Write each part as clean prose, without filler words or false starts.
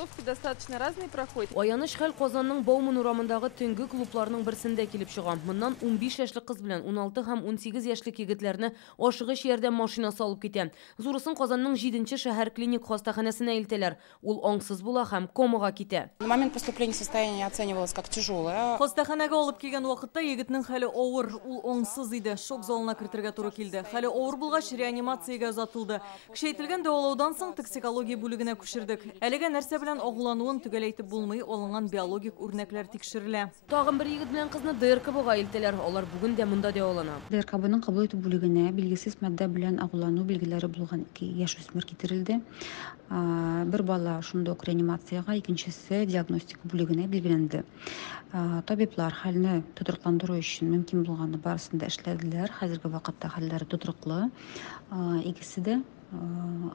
тусовки достаточно разные проходят. Аяныш хәл Казанның Бауман урамындагы төнге клубларның берсендә килеп чыга. Моннан 15 яшьлек кыз белән 16 һәм 18 яшьлек егетләрне ашыгыч ярдәм машинасы алып китә. Зурысын Казанның 7-нче шәһәр клиник хастаханәсенә илтәләр. Ул аңсыз була һәм комага китә. На момент поступления состояние оценивалось как тяжелое. Хастаханәгә алып килгән вакытта егетнең хәле авыр, ул аңсыз иде. Шок залына кертергә туры килде. Хәле авыр булгач реанимациягә озатылды. Кичәйтелгән дәвалаудан соң токсикология бүлегенә күчердек. Әлегә нәрсә белән агулануын төгәләйтеп булмый, алынган биологик үрнәкләр тикшерелә. Тагын бер егет белән кызны ДРКБга илтәләр. Алар бүген дә монда дәвалана. ДРКБның кабул итү бүлегенә билгесез матдә белән агулану билгеләре булган 2 яшүсмер китерелде. Бер бала шунда ук реанимациягә, икенчесе диагностика бүлегенә билгеләнде. Табиблар хәлне тотрыкландыру өчен мөмкин булганы барысын да эшләделәр. Хәзерге вакытта хәлләре тотрыклы. Икесе дә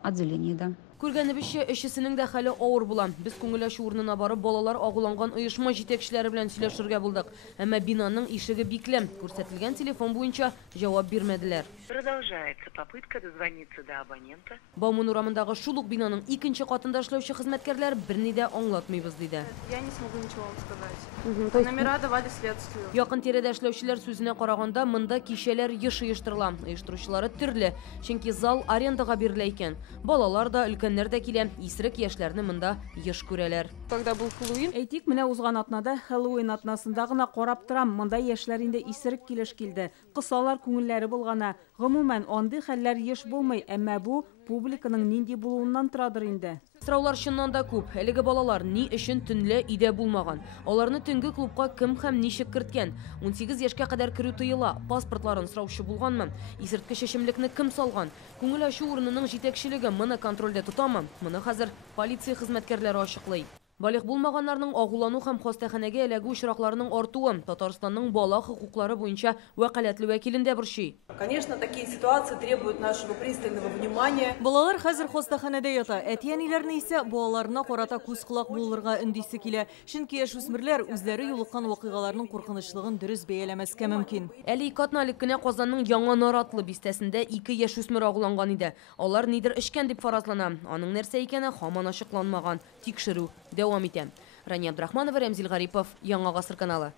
отделениедә. Күргәнебезчә, өчесенең дә хәле авыр була. Без күңел ачу урынына барып, балалар агуланган оешма җитәкчеләре белән сөйләшергә булдык. Әмма бинаның ишеге бикле. Күрсәтелгән телефон буенча җавап бирмәделәр. Продолжается попытка дозвониться до абонента. Бауман урамындагы шул ук бинаның 2-нче катында эшләүче хезмәткәрләр берни дә аңлатмыйбыз диде. Я не смогу ничего вам сказать. Номера давали следствию. Якын тирәдә эшләүчеләр сүзенә караганда, монда кичәләр еш оештырыла. Оештыручылары төрле, чөнки зал арендага бирелә икән. Балалар да, өлкәннәр дә килә, исерек яшьләрне монда еш күрәләр. Когда был Хэллоуин, Әйтик, менә узган атнада Хэллоуин атнасында гына карап торам, монда яшьләр инде исерек килеш килде. Кысалар күңелләре булгана. Гомумән андый хәлләр еш булмый, әмма бу публиканың нинди булуыннан торадыр инде. Сораулар чыннан да күп. Әлеге балалар ни өчен төнлә өйдә булмаган? Аларны төнге клубка кем һәм ничек керткән? 18 яшькә кадәр керү тыела. Паспортларын сораучы булганмы? Исерткеч эчемлекне кем салган? Күңел ачу урынының җитәкчелеге моны контрольдә тотамы? Моны хәзер полиция хезмәткәрләре ачыклый. Балык булмаганнарның агулану һәм хастаханәгә эләгү очракларының артуы Татарстанның бала хокуклары буенча вәкаләтле вәкилендә борчый. Конечно, такие ситуации требуют нашего пристального внимания. Балалар хәзер хастаханәдә ята. Әти-әниләрне исә балаларына карата күз-колак булырга өндисе килә. Чөнки яшүсмерләр үзләре юлыккан вакыйгаларның куркынычлыгын дөрес бәяләмәскә мөмкин. Әле 2 атналык кенә Казанның Яңа Наратлы бистәсендә 2 яшүсмер агуланган иде. Алар нидер эчкән дип фаразлана. Аның нәрсә икәне һаман ачыкланмаган. Тикшерү дәвам итә. Рания Абдрахманова, Рамзил Гарипов, Яңа Гасыр каналы.